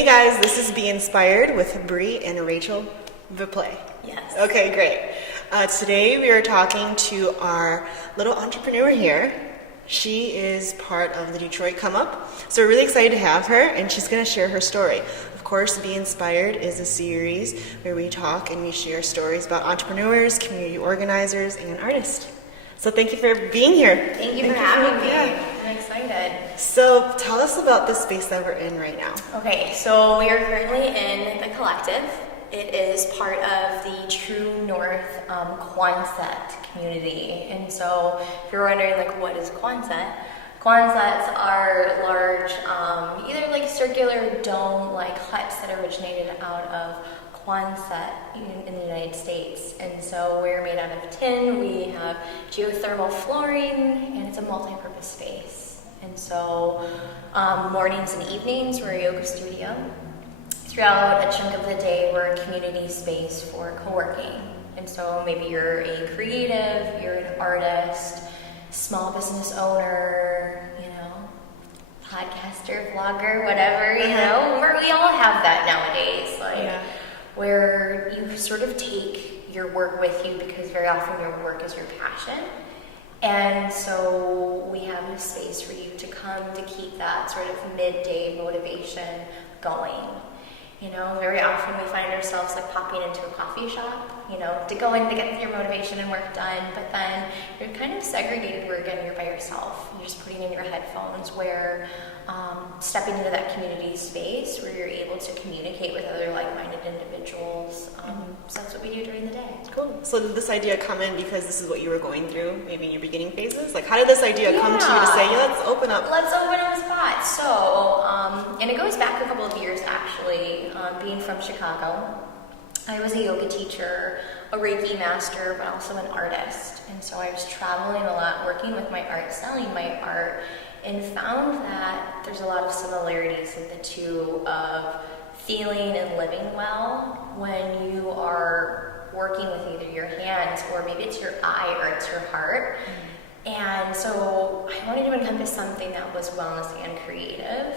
Hey guys, this is Be Inspired with Bree and Rachel Viplay. Yes. Okay, great. Today we are talking to our little entrepreneur here. She is part of the Detroit Come Up, so we're really excited to have her, and she's going to share her story. Of course, Be Inspired is a series where we talk and we share stories about entrepreneurs, community organizers, and artists. So thank you for being here. Thank you for having me. Yeah. I'm excited. So tell us about the space that we're in right now. Okay, so we are currently in the collective. It is part of the True North Quonset community. And so if you're wondering, like, what is Quonset? Quonsets are large, either like circular dome, like huts that originated out of Quonset in the United States. And so we're made out of tin, we have geothermal flooring, and it's a multi-purpose space. And so mornings and evenings, we're a yoga studio. Throughout a chunk of the day, we're a community space for co-working. And so maybe you're a creative, you're an artist, small business owner, podcaster, vlogger, whatever, we all have that nowadays. Where you sort of take your work with you, because very often your work is your passion. And so we have a space for you to come to keep that sort of midday motivation going. Very often we find ourselves like popping into a coffee shop, to go in to get your motivation and work done, but then you're kind of segregated where, again, you're by yourself. You're just putting in your headphones, where stepping into that community space where you're able to communicate with other like-minded individuals. So that's what we do during the day. Cool. So did this idea come in because this is what you were going through, maybe in your beginning phases? Like, how did this idea come to you to say, let's open up? Let's open up a spot. So, and it goes back a couple of years, actually. Being from Chicago, I was a yoga teacher, a Reiki master, but also an artist. And so I was traveling a lot, working with my art, selling my art, and found that there's a lot of similarities in the two of feeling and living well when you are working with either your hands, or maybe it's your eye or it's your heart. And so I wanted to encompass something that was wellness and creative,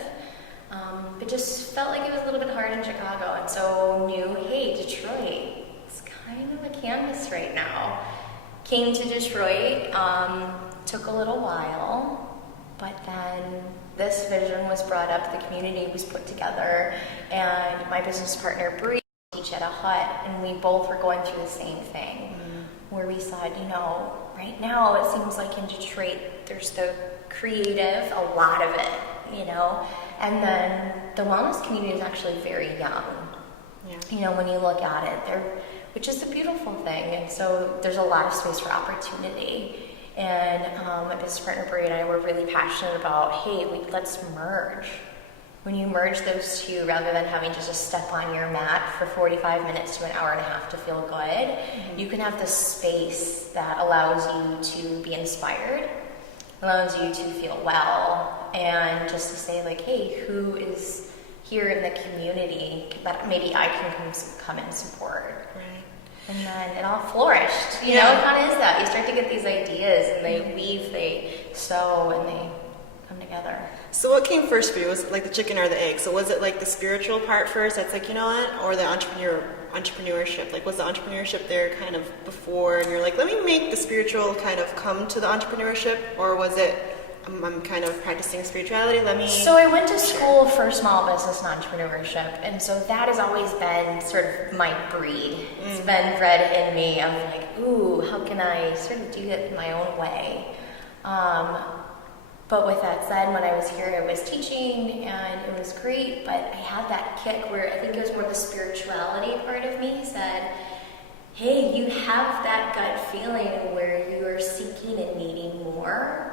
but just felt like it was a little bit hard in Chicago. And so knew, hey, Detroit, it's kind of a canvas right now. Came to Detroit, took a little while, but then this vision was brought up, the community was put together, and my business partner, Bree, teach at a hut, and we both were going through the same thing, where we said, right now it seems like in Detroit, there's the creative, a lot of it, and then the wellness community is actually very young. Yeah. When you look at it, which is a beautiful thing, and so there's a lot of space for opportunity. And my business partner Bree and I were really passionate about, hey, let's merge. When you merge those two, rather than having to just step on your mat for 45 minutes to an hour and a half to feel good, you can have this space that allows you to be inspired, allows you to feel well, and just to say, like, hey, who is here in the community that maybe I can come and support. Right. And then it all flourished. It kind of is that. You start to get these ideas, and they weave, they sew, and they come together. So what came first for you? Was it like the chicken or the egg? So was it like the spiritual part first, that's like, or the entrepreneurship? Like, was the entrepreneurship there kind of before, and you're like, let me make the spiritual kind of come to the entrepreneurship? Or was it, I'm kind of practicing spirituality, So I went to school for small business and entrepreneurship, and so that has always been sort of my breed. It's been bred in me of like, ooh, how can I sort of do it in my own way? But with that said, when I was here, I was teaching, and it was great, but I had that kick where I think it was more the spirituality part of me said, hey, you have that gut feeling where you are seeking and needing more.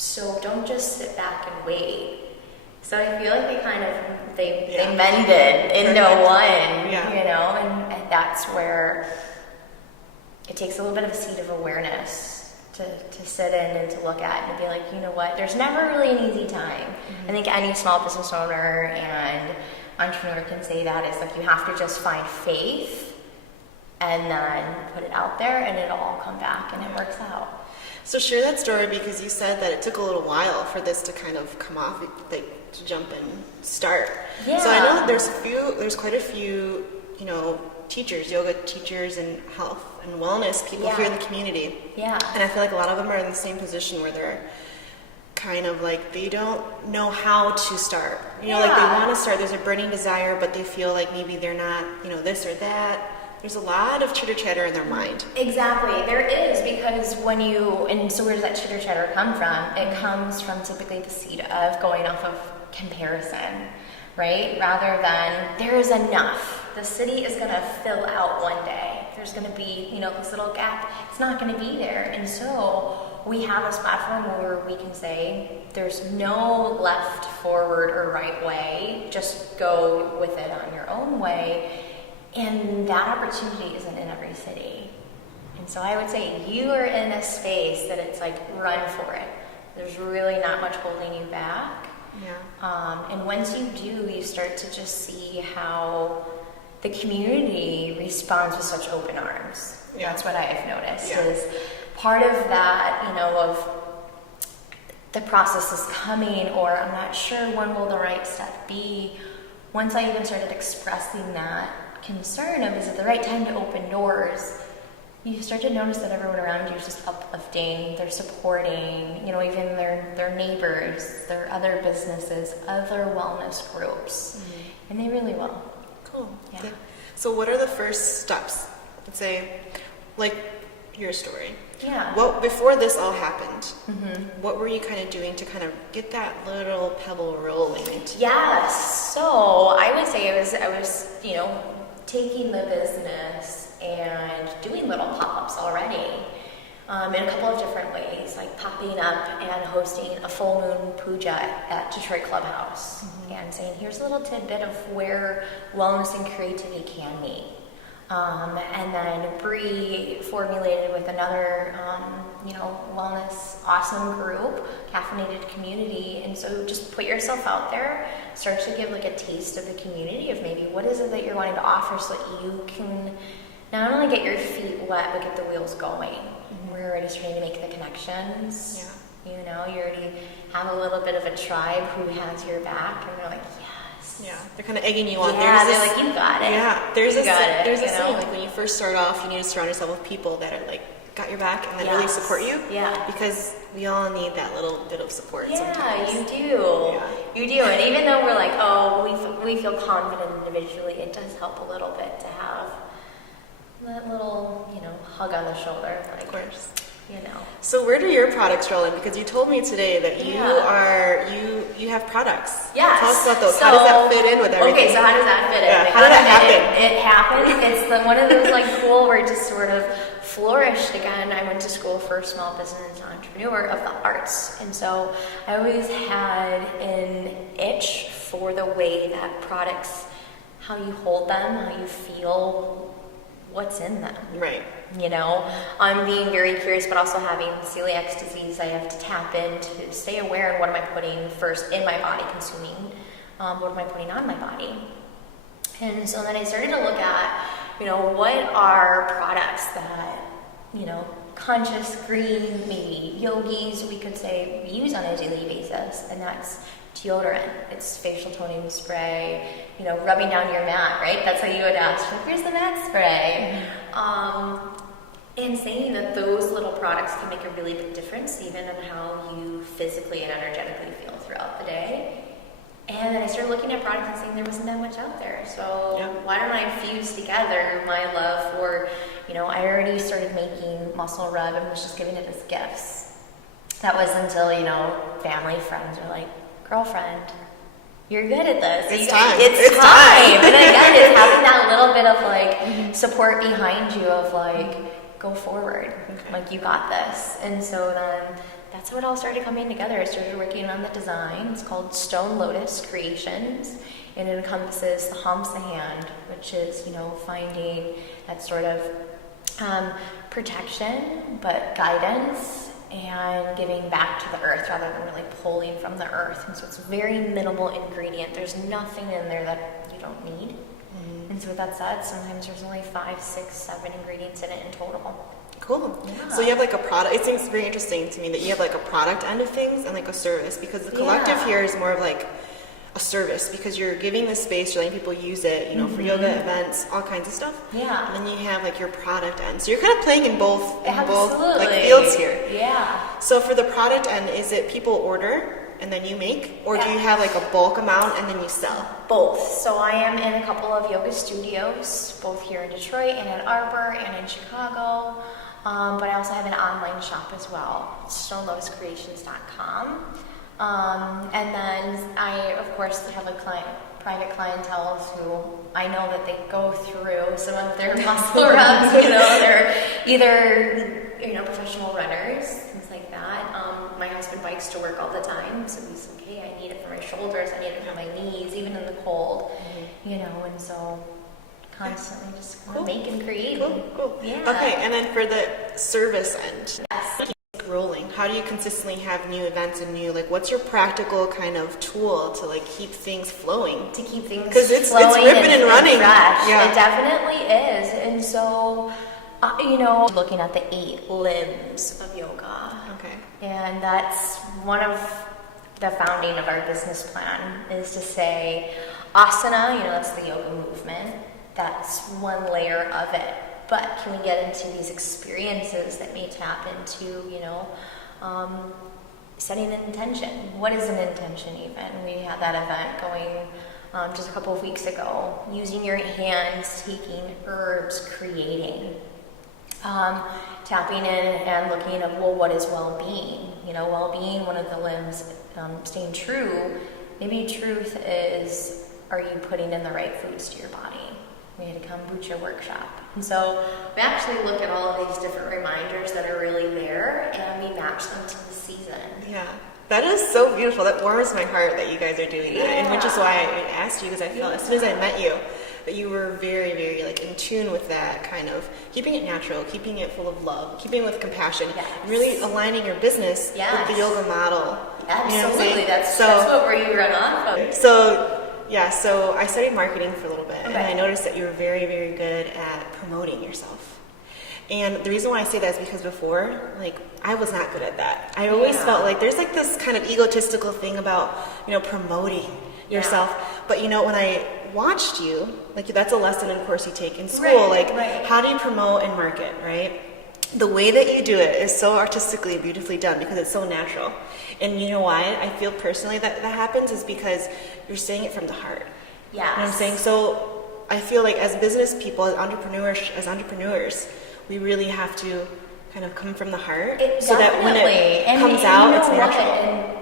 So don't just sit back and wait. So I feel like they mended into one, and that's where it takes a little bit of a seat of awareness to sit in and to look at and be like, you know what, there's never really an easy time. I think any small business owner and entrepreneur can say that. It's like you have to just find faith and then put it out there, and it'll all come back, and it works out. So share that story, because you said that it took a little while for this to kind of come off, like to jump and start. Yeah. So I know there's quite a few, teachers, yoga teachers and health and wellness people here in the community. Yeah. And I feel like a lot of them are in the same position where they're kind of like they don't know how to start. Like they want to start, there's a burning desire, but they feel like maybe they're not, this or that. There's a lot of chitter chatter in their mind. Exactly, there is, because so where does that chitter chatter come from? It comes from typically the seed of going off of comparison, right? Rather than there is enough. The city is going to fill out one day. There's going to be, this little gap. It's not going to be there. And so we have this platform where we can say there's no left, forward, or right way. Just go with it on your own way. And that opportunity isn't in every city. And so I would say you are in a space that it's like, run for it. There's really not much holding you back. Yeah. And once you do, you start to just see how the community responds with such open arms. Yeah. That's what I've noticed, Yeah. is part of that, of the process is coming, or I'm not sure when will the right step be. Once I even started expressing that concern of, is it the right time to open doors, you start to notice that everyone around you is just uplifting, they're supporting, even their neighbors, their other businesses, other wellness groups, and they really will. Cool. Yeah. So what are the first steps? Let's say, like your story. Yeah. Well, before this all happened, what were you kind of doing to kind of get that little pebble rolling? Yes. So I would say I was taking the business and doing little pop-ups already in a couple of different ways, like popping up and hosting a full moon puja at Detroit Clubhouse and saying, here's a little tidbit of where wellness and creativity can meet. And then Bree formulated with another, wellness awesome group, caffeinated community. And so just put yourself out there, start to give like a taste of the community of maybe what is it that you're wanting to offer, so that you can not only get your feet wet, but get the wheels going. We're already starting to make the connections. Yeah. You already have a little bit of a tribe who has your back, and they're like, yeah, they're kind of egging you on. Yeah, they're like, you got it. Yeah, there's a saying, know? like when you first start off, you need to surround yourself with people that are like got your back and that really support you. Yeah. Because we all need that little bit of support. Yeah, sometimes. you do. Yeah. You do. And even though we're like, we feel confident individually, it does help a little bit to have that little, hug on the shoulder. Like, of course. So where do your products roll in? Because you told me today that you have products. Yes. Tell us about those. How does that fit in with everything? Okay, so how does that fit in? Yeah. How did that happen? It happened. It's one of those like cool where it just sort of flourished again. I went to school for small business entrepreneur of the arts, and so I always had an itch for the way that products, how you hold them, how you feel, what's in them. Right. I'm being very curious, but also having celiac disease, I have to tap in to stay aware of what am I putting first in my body, consuming, what am I putting on my body. And so then I started to look at, what are products that, conscious green, maybe yogis, we could say, we use on a daily basis, and that's deodorant, it's facial toning spray, rubbing down your mat, right? That's how you would ask, like, where's the mat spray? And saying that those little products can make a really big difference even in how you physically and energetically feel throughout the day. And then I started looking at products and saying there wasn't that much out there. So why don't I fuse together my love for, I already started making muscle rub and was just giving it as gifts. That was until, family, friends were like, girlfriend, you're good at this. It's time. It's time. And again, it's having that little bit of like support behind you of like, go forward. Okay. Like, you got this. And so then that's how it all started coming together. I started working on the design. It's called Stone Lotus Creations. And it encompasses the Hamsa hand, which is, finding that sort of protection, but guidance, and giving back to the earth rather than really pulling from the earth. And so it's a very minimal ingredient. There's nothing in there that you don't need. And And so with that said, sometimes there's only 5, 6, 7 ingredients in it in total. Cool. Yeah. So you have like a product. It seems very interesting to me that you have like a product end of things and like a service, because the collective here is more of like a service, because you're giving the space, you're letting people use it, for yoga events, all kinds of stuff. Yeah. And then you have like your product end. So you're kind of playing in both like fields here. Yeah. So for the product end, is it people order and then you make, or do you have like a bulk amount and then you sell? Both. So I am in a couple of yoga studios, both here in Detroit and Ann Arbor and in Chicago. But I also have an online shop as well, stonelotuscreations.com. And then I, of course, have a private clientele who I know that they go through some of their muscle reps. They're either professional runners, things like that. My husband bikes to work all the time, so he's like, hey, I need it for my shoulders, I need it for my knees, even in the cold, and so constantly just make and create. Cool. Yeah. Okay, and then for the service end, Yes. rolling, how do you consistently have new events and what's your practical kind of tool to like keep things flowing? To keep things because it's flowing ripping and running. Fresh. Yeah. It definitely is. And so, looking at the 8 limbs of yoga. Okay. And that's one of the founding of our business plan, is to say asana, that's the yoga movement. That's one layer of it. But can we get into these experiences that may tap into, setting an intention? What is an intention even? We had that event going just a couple of weeks ago. Using your hands, taking herbs, creating. Tapping in and looking at, what is well-being? Well-being, one of the limbs, staying true. Maybe truth is, are you putting in the right foods to your body? We had a kombucha workshop. And so we actually look at all of these different reminders that are really there, and we match them to the season. Yeah. That is so beautiful. That warms my heart that you guys are doing that. And which is why I asked you, because I felt as soon as I met you that you were very, very like in tune with that kind of keeping it natural, keeping it full of love, keeping it with compassion, and really aligning your business with the yoga model. Absolutely. That's what we run off of. So I studied marketing for a little bit, and I noticed that you were very, very good at promoting yourself. And the reason why I say that is because before, I was not good at that. I always felt like there's this kind of egotistical thing about, promoting yourself. But when I watched you, that's a lesson, of course, you take in school. How do you promote and market, right? The way that you do it is so artistically, beautifully done, because it's so natural. And you know why I feel personally that happens is because you're saying it from the heart. Yeah. You know what I'm saying? So I feel like as business people, as entrepreneurs, we really have to kind of come from the heart, so that when it comes out, it's natural. And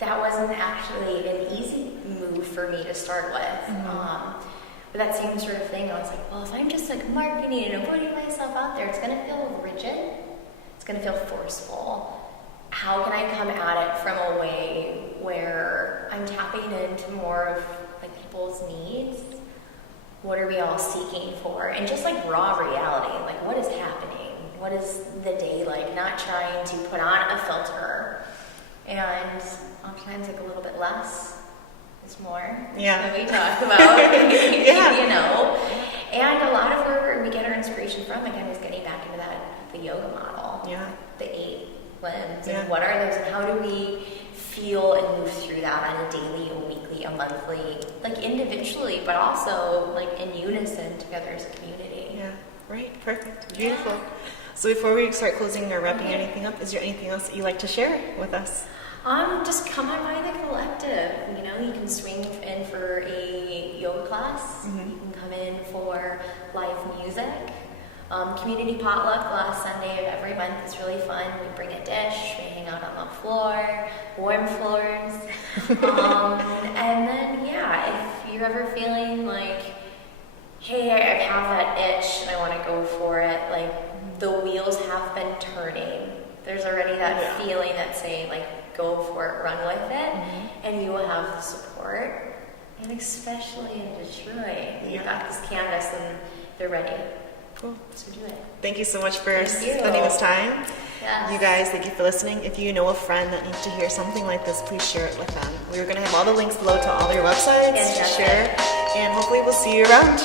that wasn't actually an easy move for me to start with. But that same sort of thing, I was like, well, if I'm just marketing and putting myself out there, it's going to feel rigid. It's going to feel forceful. How can I come at it from a way where I'm tapping into more of people's needs? What are we all seeking for? And just raw reality, what is happening? What is the day like? Not trying to put on a filter. And oftentimes a little bit less is more. Yeah. That we talk about. And a lot of where we get our inspiration from, again, is getting back into the yoga model. Yeah. The 8 limbs. And what are those, and how do we feel and move through that on a daily, a weekly, a monthly, individually, but also in unison together as a community. Yeah, right, perfect, beautiful. So before we start closing or wrapping anything up, is there anything else that you'd like to share with us? Just come on by the collective. You can swing in for a yoga class. You can come in for live music. Community potluck last Sunday of every month is really fun. We bring a dish, we hang out on the floor, warm floors. And then, if you're ever feeling hey, I have that itch, I want to go for it, the wheels have been turning. There's already that feeling that saying, go for it, run with it, and you will have the support. And especially in Detroit, you've got this canvas and they're ready. Cool. So do it. Thank you so much for spending this time. Yes. You guys, thank you for listening. If you know a friend that needs to hear something like this, please share it with them. We're going to have all the links below to all your websites to share, and hopefully we'll see you around.